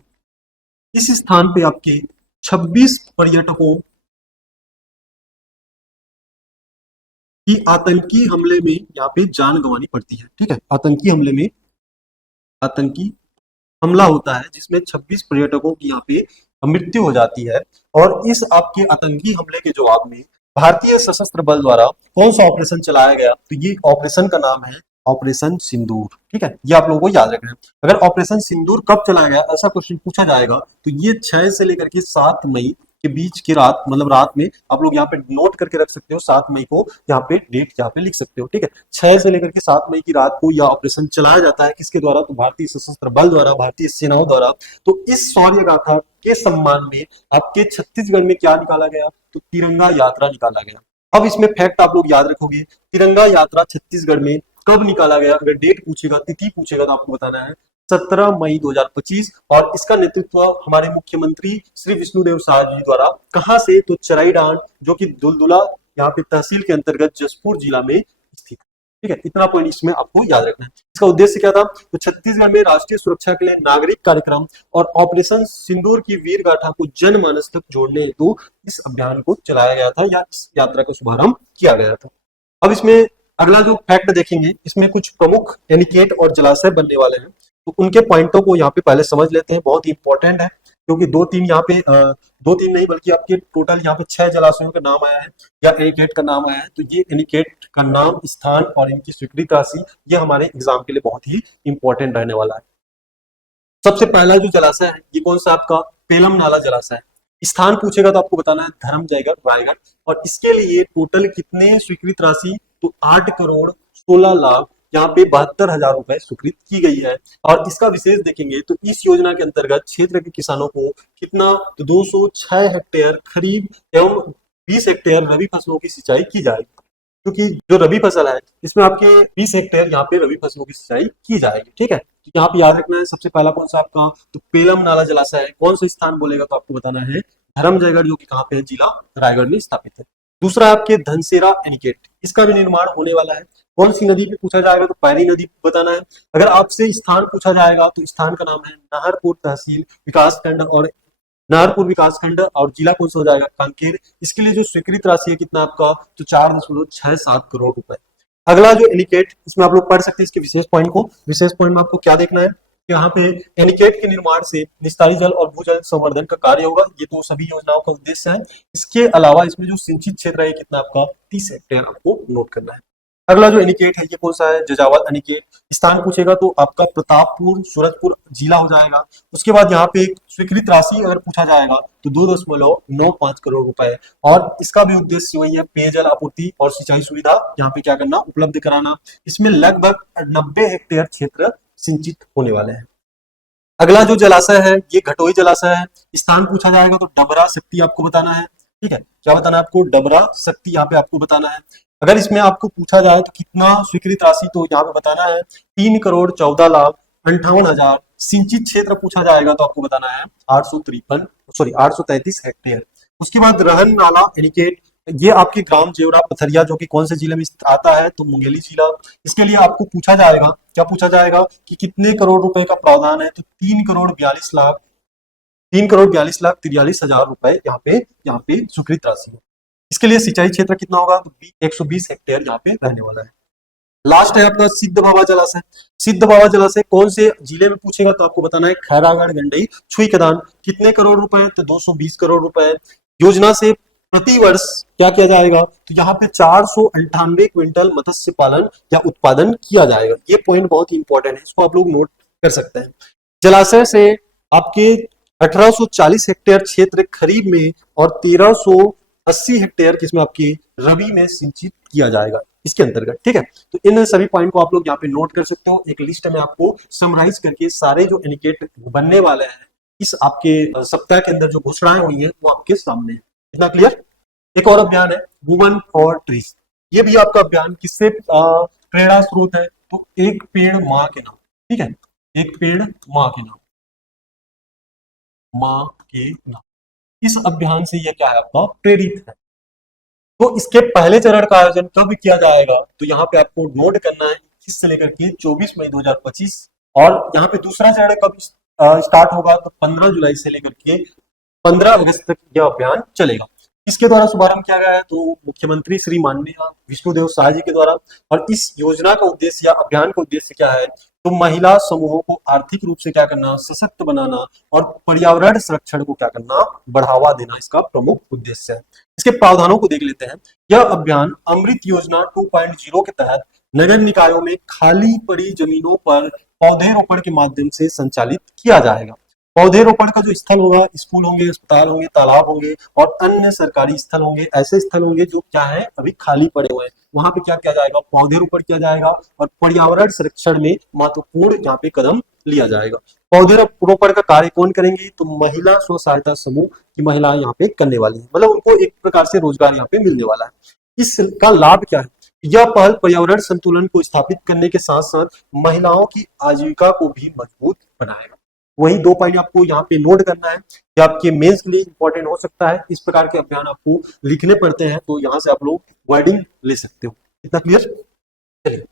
इस स्थान पे आपके 26 पर्यटकों की आतंकी हमले में यहाँ पे जान गंवानी पड़ती है। ठीक है, आतंकी हमला होता है जिसमें 26 पर्यटकों की यहाँ पे मृत्यु हो जाती है। और इस आपके आतंकी हमले के जवाब में भारतीय सशस्त्र बल द्वारा कौन सा ऑपरेशन चलाया गया? तो ये ऑपरेशन का नाम है ऑपरेशन सिंदूर। ठीक है, ये आप लोगों को याद रखना है। अगर ऑपरेशन सिंदूर कब चलाया गया, ऐसा क्वेश्चन पूछा जाएगा, तो ये 6 से लेकर के 7 मई के बीच की रात, मतलब रात में आप लोग यहाँ पे नोट करके रख सकते हो। 7 मई को यहाँ पे डेट यहाँ पे लिख सकते हो। ठीक है, 6 से लेकर के 7 मई की रात को यह ऑपरेशन चलाया जाता है। किसके द्वारा? तो भारतीय सशस्त्र बल द्वारा, भारतीय सेनाओं द्वारा। तो इस शौर्य गाथा के सम्मान में आपके छत्तीसगढ़ में क्या निकाला गया? तो तिरंगा यात्रा निकाला गया। अब इसमें फैक्ट आप लोग याद रखोगे, तिरंगा यात्रा छत्तीसगढ़ में कब निकाला गया? अगर डेट पूछेगा, तिथि पूछेगा, तो आपको बताना है 17 मई 2025। और इसका नेतृत्व हमारे मुख्यमंत्री श्री विष्णुदेव साय जी द्वारा। कहां से? तो चराईडांड, जो कि दुलदुला यहाँ पे तहसील के अंतर्गत जसपुर जिला में स्थित है। ठीक है, इतना पॉइंट इसमें आपको याद रखना है। इसका उद्देश्य क्या था? तो छत्तीसगढ़ में राष्ट्रीय सुरक्षा के लिए नागरिक कार्यक्रम और ऑपरेशन सिंदूर की वीर गाथा को जनमानस तक जोड़ने हेतु इस अभियान को चलाया गया था, या इस यात्रा का शुभारंभ किया गया था। अब इसमें अगला जो फैक्ट देखेंगे, इसमें कुछ प्रमुख एनिकेट और जलाशय बनने वाले हैं, तो उनके पॉइंटों को यहाँ पे पहले समझ लेते हैं। बहुत इंपॉर्टेंट है, क्योंकि 2-3 यहाँ पे 2-3 नहीं बल्कि आपके टोटल यहाँ पे 6 जलाशयों का नाम आया है या एनिकेट का नाम आया है। तो ये एनिकेट का नाम, स्थान और इनकी स्वीकृत राशि, ये हमारे एग्जाम के लिए बहुत ही इंपॉर्टेंट रहने वाला है। सबसे पहला जो जलाशय है ये कौन सा? आपका पेलम नाला जलाशय है। स्थान पूछेगा तो आपको बताना है धर्मजयगढ़, रायगढ़। और इसके लिए टोटल कितने स्वीकृत राशि? तो 8 करोड़ 16 लाख यहाँ पे 72,000 रुपए स्वीकृत की गई है। और इसका विशेष देखेंगे तो इस योजना के अंतर्गत क्षेत्र के किसानों को कितना? तो 206 हेक्टेयर खरीफ एवं 20 हेक्टेयर रबी फसलों की सिंचाई की जाएगी। क्योंकि जो रबी फसल है इसमें आपके 20 हेक्टेयर यहाँ पे रबी फसलों की सिंचाई की जाएगी। ठीक है, तो यहाँ पे याद रखना है सबसे पहला कौन सा आपका? तो पेलम नाला जलाशय है। कौन सा स्थान बोलेगा तो आपको बताना है धर्मजयगढ़, जो कि कहाँ पे है? जिला रायगढ़ में स्थापित है। दूसरा आपके धनसेरा एनिकेट, इसका भी निर्माण होने वाला है। कौन सी नदी पे पूछा जाएगा? तो पैरी नदी बताना है। अगर आपसे स्थान पूछा जाएगा तो स्थान का नाम है नाहरपुर तहसील विकासखंड, और नाहरपुर विकासखंड, और जिला कौन सा हो जाएगा? कांकेर। इसके लिए जो स्वीकृत राशि है कितना आपका? तो 4.67 करोड़ रुपए। अगला जो एनिकेट, इसमें आप लोग पढ़ सकते हैं इसके विशेष पॉइंट को। विशेष पॉइंट में आपको क्या देखना है? यहाँ पे एनिकेट के निर्माण से निस्तारी जल और भूजल संवर्धन का कार्य होगा। ये तो सभी योजनाओं का उद्देश्य है। इसके अलावा इसमें जो सिंचित क्षेत्र है कितना आपका? 30 हेक्टेयर आपको नोट करना है। अगला जो एनिकेट है ये कौन सा है? जजावत एनिकेट। स्थान पूछेगा तो आपका प्रतापपुर सूरजपुर जिला हो जाएगा। उसके बाद यहाँ पे एक स्वीकृत राशि अगर पूछा जाएगा तो 2.95 करोड़ रुपए। और इसका भी उद्देश्य वही है, पेयजल आपूर्ति और सिंचाई सुविधा यहाँ पे क्या करना? उपलब्ध कराना। इसमें लगभग 90 हेक्टेयर क्षेत्र सिंचित होने वाले हैं। अगला जो जलाशय है ये घटोई जलाशय है। स्थान पूछा जाएगा तो डबरा शक्ति आपको बताना है। ठीक है, क्या बताना है आपको? डबरा शक्ति यहाँ पे आपको बताना है। अगर इसमें आपको पूछा जाए तो कितना स्वीकृत राशि, तो यहाँ पे बताना है 3,14,58,000। सिंचित क्षेत्र पूछा जाएगा तो आपको बताना है 833 हेक्टेयर। उसके बाद रहन नाला एनिकेट, ये आपके ग्राम जेवरा पथरिया जो कि कौन से जिले में आता है? तो मुंगेली जिला। इसके लिए आपको पूछा जाएगा, क्या पूछा जाएगा कि कितने करोड़ रुपए का प्रावधान है? तो 3,42,43,43,43 रुपए यहाँ पे स्वीकृत राशि है। इसके लिए सिंचाई क्षेत्र कितना होगा? तो 120 हेक्टेयर यहाँ पे रहने वाला है। लास्ट है आपका सिद्ध बाबा जलाशय। सिद्ध बाबा जलाशय कौन से जिले में पूछेगा तो आपको बताना है खैरागढ़ गंडई छुई कदान। कितने करोड़ रुपए? तो 220 करोड़ रुपए। योजना से प्रति वर्ष क्या किया जाएगा? तो यहाँ पे 498 क्विंटल मत्स्य पालन या उत्पादन किया जाएगा। ये पॉइंट बहुत ही इंपॉर्टेंट है, इसको आप लोग नोट कर सकते हैं। जलाशय से आपके 1840 हेक्टेयर क्षेत्र खरीफ में और 1380 हेक्टेयर किसमें आपकी रबी में सिंचित किया जाएगा इसके अंतर्गत। ठीक है, तो इन सभी पॉइंट को आप लोग यहाँ पे नोट कर सकते हो। एक लिस्ट में आपको समराइज करके सारे जो एनिकेट बनने वाले हैं इस आपके सप्ताह के अंदर जो घोषणाएं हुई है वो आपके सामने है। इतना क्लियर? एक और अभियान है वुमन फॉर ट्रीज। ये भी आपका अभियान किससे प्रेरणा स्रोत है? तो एक पेड़ माँ के नाम। ठीक है, एक पेड़ माँ के नाम, माँ के नाम। इस अभियान से ये क्या है आपका प्रेरित है। तो इसके पहले चरण का आयोजन कब किया जाएगा? तो यहाँ पे आपको नोट करना है 21 से लेकर के 24 मई 2025। और यहाँ पे दूसरा चरण कब स्टार्ट होगा? तो 15 जुलाई से लेकर के 15 अगस्त तक यह अभियान चलेगा। इसके द्वारा शुभारंभ किया गया है तो मुख्यमंत्री श्री माननीय विष्णुदेव साय जी के द्वारा। और इस योजना का उद्देश्य या अभियान का उद्देश्य क्या है? तो महिला समूहों को आर्थिक रूप से क्या करना? सशक्त बनाना और पर्यावरण संरक्षण को क्या करना? बढ़ावा देना इसका प्रमुख उद्देश्य है। इसके प्रावधानों को देख लेते हैं। यह अभियान अमृत योजना 2.0 के तहत नगर निकायों में खाली पड़ी जमीनों पर पौधेरोपण के माध्यम से संचालित किया जाएगा। पौधेरोपण का जो स्थल होगा, स्कूल होंगे, अस्पताल होंगे, तालाब होंगे और अन्य सरकारी स्थल होंगे, ऐसे स्थल होंगे जो क्या है अभी खाली पड़े हुए हैं। वहां पे क्या किया जाएगा? पौधेरोपण किया जाएगा और पर्यावरण संरक्षण में महत्वपूर्ण यहाँ पे कदम लिया जाएगा। पौधेरोपण का कार्य कौन करेंगी? तो महिला स्व सहायता समूह की महिलाएं यहाँ पे करने वाली है, मतलब उनको एक प्रकार से रोजगार यहाँ पे मिलने वाला है। इसका लाभ क्या है? यह पहल पर्यावरण संतुलन को स्थापित करने के साथ साथ महिलाओं की आजीविका को भी मजबूत बनाएगा। वही 2 पॉइंट आपको यहाँ पे नोट करना है कि आपके मेंस के लिए इंपॉर्टेंट हो सकता है। इस प्रकार के अभियान आपको लिखने पड़ते हैं तो यहाँ से आप लोग वर्डिंग ले सकते हो। इतना क्लियर? चलिए,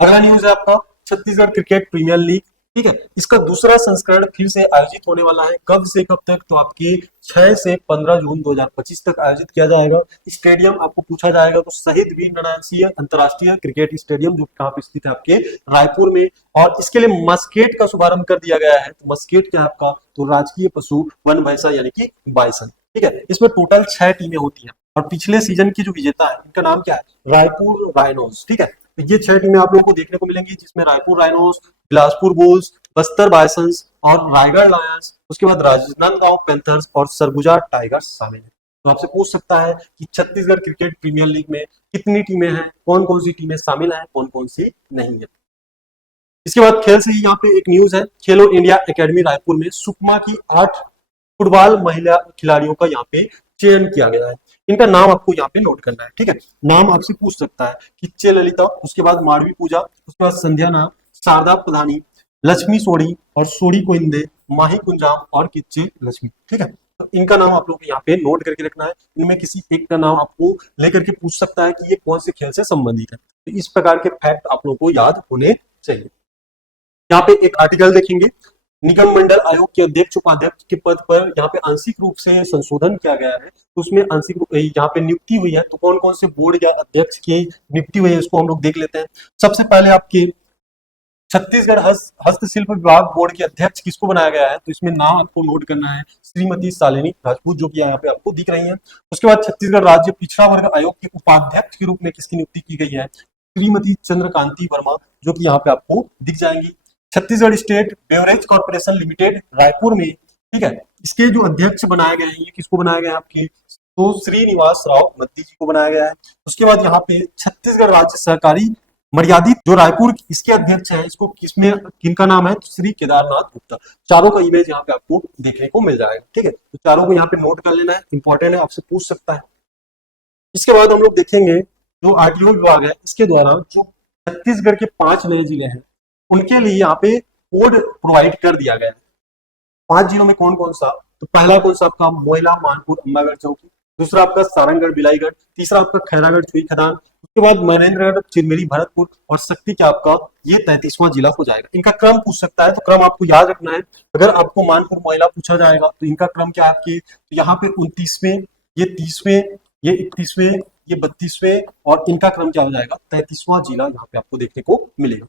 अगला न्यूज है आपका छत्तीसगढ़ क्रिकेट प्रीमियर लीग। ठीक है, इसका दूसरा संस्करण फिर से आयोजित होने वाला है। कब से कब तक? तो आपकी 6 से 15 जून 2025 तक आयोजित किया जाएगा। स्टेडियम आपको पूछा जाएगा तो शहीद वीर नारायण अंतरराष्ट्रीय क्रिकेट स्टेडियम जो कहाँ पे स्थित है? आपके रायपुर में। और इसके लिए मस्केट का शुभारंभ कर दिया गया है। तो मस्केट क्या है आपका? तो राजकीय पशु वन भैंसा यानी कि बाइसन। ठीक है, इसमें टोटल 6 टीमें होती हैं और पिछले सीजन की जो विजेता है इनका नाम क्या है? रायपुर राइनोज। ठीक है, तो ये 6 टीमें आप लोगों को देखने को मिलेंगी जिसमें रायपुर राइनोज, बिलासपुर बुल्स, बस्तर बायसंस और रायगढ़ लायंस, उसके बाद राजनांदगांव पैंथर्स और सरगुजा टाइगर्स शामिल है। तो आपसे पूछ सकता है कि छत्तीसगढ़ क्रिकेट प्रीमियर लीग में कितनी टीमें हैं, कौन कौन सी टीमें शामिल हैं, कौन कौन सी नहीं है। इसके बाद खेल से ही यहाँ पे एक न्यूज है, खेलो इंडिया एकेडमी रायपुर में सुकमा की 8 फुटबॉल महिला खिलाड़ियों का यहाँ पे चयन किया गया है। इनका नाम आपको यहाँ पे नोट करना है। ठीक है, नाम आपसे पूछ सकता है किच्चे ललिता, उसके बाद माडवी पूजा, उसके बाद संध्या नाम, शारदा प्रधानी, लक्ष्मी सोड़ी और सोड़ी कोइंदे, माही कुंजाम और किच्चे लक्ष्मी। ठीक है, तो इनका नाम आप लोग यहाँ पे नोट करके रखना है। इनमें किसी एक का नाम आपको लेकर के पूछ सकता है कि ये कौन से खेल से संबंधित है। तो इस प्रकार के फैक्ट आप लोगों को याद होने चाहिए। यहाँ पे एक आर्टिकल देखेंगे, निगम मंडल आयोग के अध्यक्ष उपाध्यक्ष के पद पर यहाँ पे आंशिक रूप से संशोधन किया गया है। तो उसमें आंशिक यहाँ पे नियुक्ति हुई है। तो कौन कौन से बोर्ड या अध्यक्ष की नियुक्ति हुई है इसको हम लोग देख लेते हैं। सबसे पहले आपके छत्तीसगढ़ हस्तशिल्प विभाग बोर्ड के अध्यक्ष किसको बनाया गया है? तो इसमें नाम आपको नोट करना है श्रीमती शालिनी राजपूत, जो कि यहाँ पे आपको दिख रही है। उसके बाद छत्तीसगढ़ राज्य पिछड़ा वर्ग आयोग के उपाध्यक्ष के रूप में किसकी नियुक्ति की गई है? श्रीमती चंद्रकांति वर्मा, जो कि यहाँ पे आपको दिख जाएंगी। Chhattisgarh state beverage corporation limited Raipur में, ठीक है, इसके जो अध्यक्ष बनाए गए हैं ये किसको बनाया गया है? आपके तो श्रीनिवास राव मद्दी जी को बनाया गया है। उसके बाद यहाँ पे छत्तीसगढ़ राज्य सहकारी मर्यादित जो रायपुर इसके अध्यक्ष है, इसको किसमें किनका नाम है, तो श्री केदारनाथ गुप्ता। चारों का इमेज यहाँ पे आपको देखने को मिल जाएगा। ठीक है, तो चारों को यहाँ पे नोट कर लेना है, इंपॉर्टेंट है, आपसे पूछ सकता है। इसके बाद हम लोग देखेंगे जो आरटीओ विभाग है, इसके द्वारा जो छत्तीसगढ़ के 5 नए जिले हैं उनके लिए यहाँ पे कोड प्रोवाइड कर दिया गया है। 5 जिलों में कौन कौन सा, तो पहला कौन सा आपका मोयला, मानपुर, अंबागढ़, चौकी, दूसरा आपका सारंगगढ़, बिलाईगढ़, तीसरा आपका खैरागढ़, छुई खदान, उसके बाद महेंद्रगढ़, चिरमिरी, भरतपुर और शक्ति क्या आपका ये 33वां जिला हो जाएगा। इनका क्रम पूछ सकता है, तो क्रम आपको याद रखना है। अगर आपको मानपुर, मोयला पूछा जाएगा तो इनका क्रम क्या आपकी, तो यहाँ पे 29वें, ये 30वें, ये 31वें, ये 32वें और इनका क्रम क्या हो जाएगा, 33वां जिला यहाँ पे आपको देखने को मिलेगा।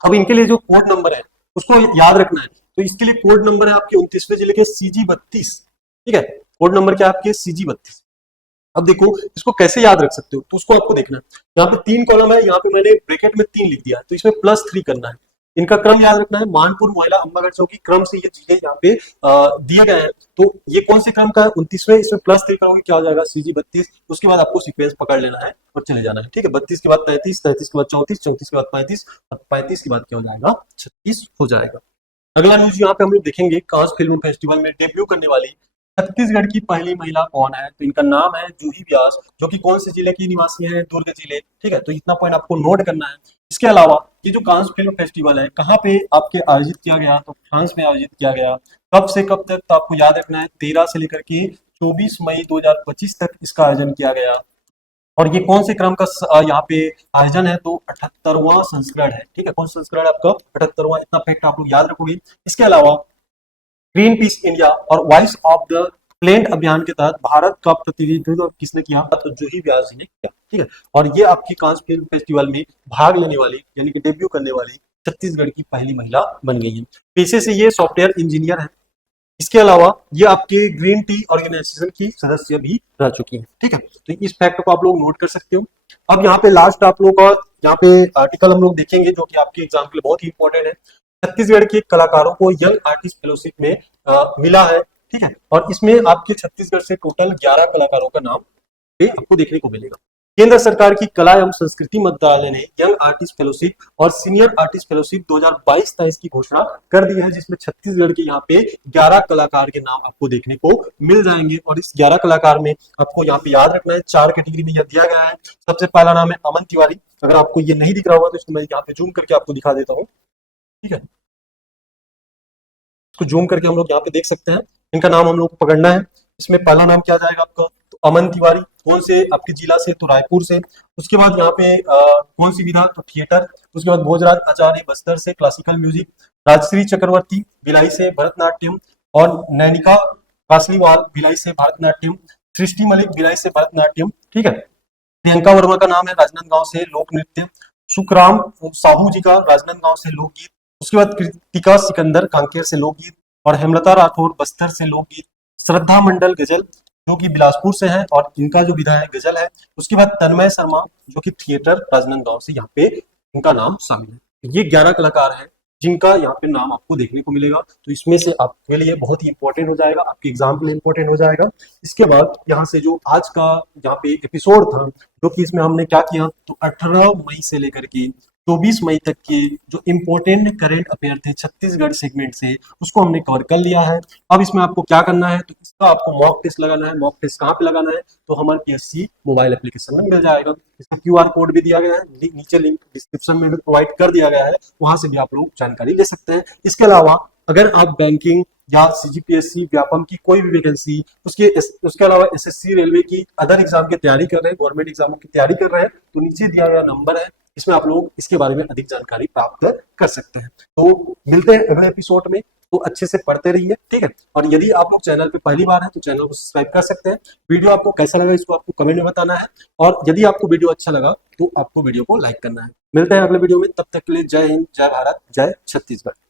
अब इनके लिए जो कोड नंबर है उसको याद रखना है, तो इसके लिए कोड नंबर है आपके 29वें जिले के CG32। ठीक है, कोड नंबर क्या है आपके CG32। अब देखो इसको कैसे याद रख सकते हो, तो उसको आपको देखना है। यहाँ पे 3 कॉलम है, यहाँ पे मैंने ब्रैकेट में 3 लिख दिया है, तो इसमें +3 करना है। इनका क्रम याद रखना है, मानपुर, मोयला, अंबागढ़, चौकी क्रम से ये चीजें यहाँ पे दिए गए हैं। तो ये कौन से क्रम का है, 29वें, इसमें +3 करोगे क्या हो जाएगा, CG32। उसके बाद आपको सीक्वेंस पकड़ लेना है और चले जाना है। ठीक है, 32 के बाद 33, 33 के बाद 34, 34 के बाद 35 और 35 के बाद क्या हो जाएगा, 36 हो जाएगा। अगला न्यूज यहाँ पे हम लोग देखेंगे, कांस फिल्म फेस्टिवल में डेब्यू करने वाली छत्तीसगढ़ की पहली महिला कौन है, तो इनका नाम है जूही व्यास, जो कि कौन से जिले की निवासी है, दुर्ग जिले। ठीक है, तो इतना पॉइंट आपको नोट करना है। इसके अलावा ये जो कांस फिल्म फेस्टिवल है कहाँ पे आपके आयोजित किया गया, तो फ्रांस में आयोजित किया गया। कब से कब तक, तो आपको याद रखना है 13 से लेकर के 24 मई 2025 तक इसका आयोजन किया गया। और ये कौन से क्रम का यहाँ पे आयोजन है, तो 78वां संस्करण है। ठीक है, कौन सा संस्करण है आपका, 78वां। इतना फैक्ट आप लोग याद रखोगे। इसके अलावा ग्रीन पीस इंडिया और वॉइस ऑफ द प्लेन अभियान के तहत भारत का प्रतिनिधित्व किसने किया, तो जूही व्यास जी ने किया। ठीक है, और ये आपकी कांस फिल्म फेस्टिवल में भाग लेने वाली यानी कि डेब्यू करने वाली छत्तीसगढ़ की पहली महिला बन गई है। पेशे से ये सॉफ्टवेयर इंजीनियर है। इसके अलावा ये आपके ग्रीन टी ऑर्गेनाइजेशन की सदस्य भी रह चुकी हैं। ठीक है, तो इस फैक्ट को आप लोग नोट कर सकते हो। अब यहाँ पे लास्ट आप लोग का यहाँ पे आर्टिकल हम लोग देखेंगे जो कि आपके एग्जाम के लिए बहुत ही इंपॉर्टेंट है। छत्तीसगढ़ के कलाकारों को यंग आर्टिस्ट फेलोशिप में मिला है। ठीक है, और इसमें आपके छत्तीसगढ़ से टोटल 11 कलाकारों का नाम पे आपको देखने को मिलेगा। केंद्र सरकार की कला एवं संस्कृति मंत्रालय ने यंग आर्टिस्ट फेलोशिप और सीनियर आर्टिस्ट फेलोशिप 2022-23 की घोषणा कर दी है, जिसमें छत्तीसगढ़ के यहाँ पे 11 कलाकार के नाम आपको देखने को मिल जाएंगे। और इस 11 कलाकार में आपको यहाँ पे याद रखना है 4 कैटेगरी में यह दिया गया है। सबसे पहला नाम है अमन तिवारी। अगर आपको ये नहीं दिख रहा होगा तो इसको मैं यहाँ पे जूम करके आपको दिखा देता हूँ। ठीक है, इसको जूम करके हम लोग यहाँ पे देख सकते हैं। इनका नाम हम लोग को पकड़ना है। इसमें पहला नाम क्या जाएगा आपका, तो अमन तिवारी। कौन से आपके जिला से, तो रायपुर से। उसके बाद यहाँ पे कौन सी विधा, तो थिएटर। उसके बाद भोजराज आचार्य बस्तर से क्लासिकल म्यूजिक। राजश्री चक्रवर्ती भिलाई से भरतनाट्यम और नैनिका कासलीवाल भिलाई से भरतनाट्यम। सृष्टि मलिक भिलाई से भरतनाट्यम। ठीक है, प्रियंका वर्मा का नाम है राजनांदगांव से लोक नृत्य। सुखराम साहू जी का राजनांदगांव से लोकगीत। उसके बाद कृतिका सिकंदर कांकेर से लोकगीत और हेमलता राठौर बस्तर से लोकगीत। श्रद्धा मंडल गजल जो कि बिलासपुर से है और इनका जो विधा है गजल है। उसके बाद तन्मय शर्मा जो कि थिएटर राजनांदगांव से, यहाँ पे इनका नाम शामिल है। ये 11 कलाकार हैं जिनका यहाँ पे नाम आपको देखने को मिलेगा। तो इसमें से आपके लिए बहुत ही इंपॉर्टेंट हो जाएगा, आपके एग्जाम के लिए इंपॉर्टेंट हो जाएगा। इसके बाद यहाँ से जो आज का यहाँ पे एपिसोड था, जो कि इसमें हमने क्या किया, तो 18 मई से लेकर के 24 मई तक के जो इम्पोर्टेंट करंट अफेयर थे छत्तीसगढ़ सेगमेंट से, उसको हमने कवर कर लिया है। अब इसमें आपको क्या करना है, तो इसका आपको मॉक टेस्ट लगाना है। मॉक टेस्ट कहाँ पे लगाना है, तो हमारे PSC मोबाइल एप्लीकेशन में मिल जाएगा। इसका QR कोड भी दिया गया है, नीचे लिंक डिस्क्रिप्शन में प्रोवाइड कर दिया गया है, वहां से भी आप लोग जानकारी ले सकते हैं। इसके अलावा अगर आप बैंकिंग या CGPSC व्यापम की कोई भी वैकेंसी, उसके अलावा SSC रेलवे की अदर एग्जाम की तैयारी कर रहे हैं, गवर्नमेंट एग्जामों की तैयारी कर रहे हैं, तो नीचे दिया गया नंबर है, इसमें आप लोग इसके बारे में अधिक जानकारी प्राप्त कर सकते हैं। तो मिलते हैं अगले एपिसोड में, तो अच्छे से पढ़ते रहिए। ठीक है, और यदि आप लोग चैनल पे पहली बार हैं तो चैनल को सब्सक्राइब कर सकते हैं। वीडियो आपको कैसा लगा इसको आपको कमेंट में बताना है, और यदि आपको वीडियो अच्छा लगा तो आपको वीडियो को लाइक करना है। मिलते हैं अगले वीडियो में, तब तक के लिए जय हिंद, जय भारत, जय छत्तीसगढ़।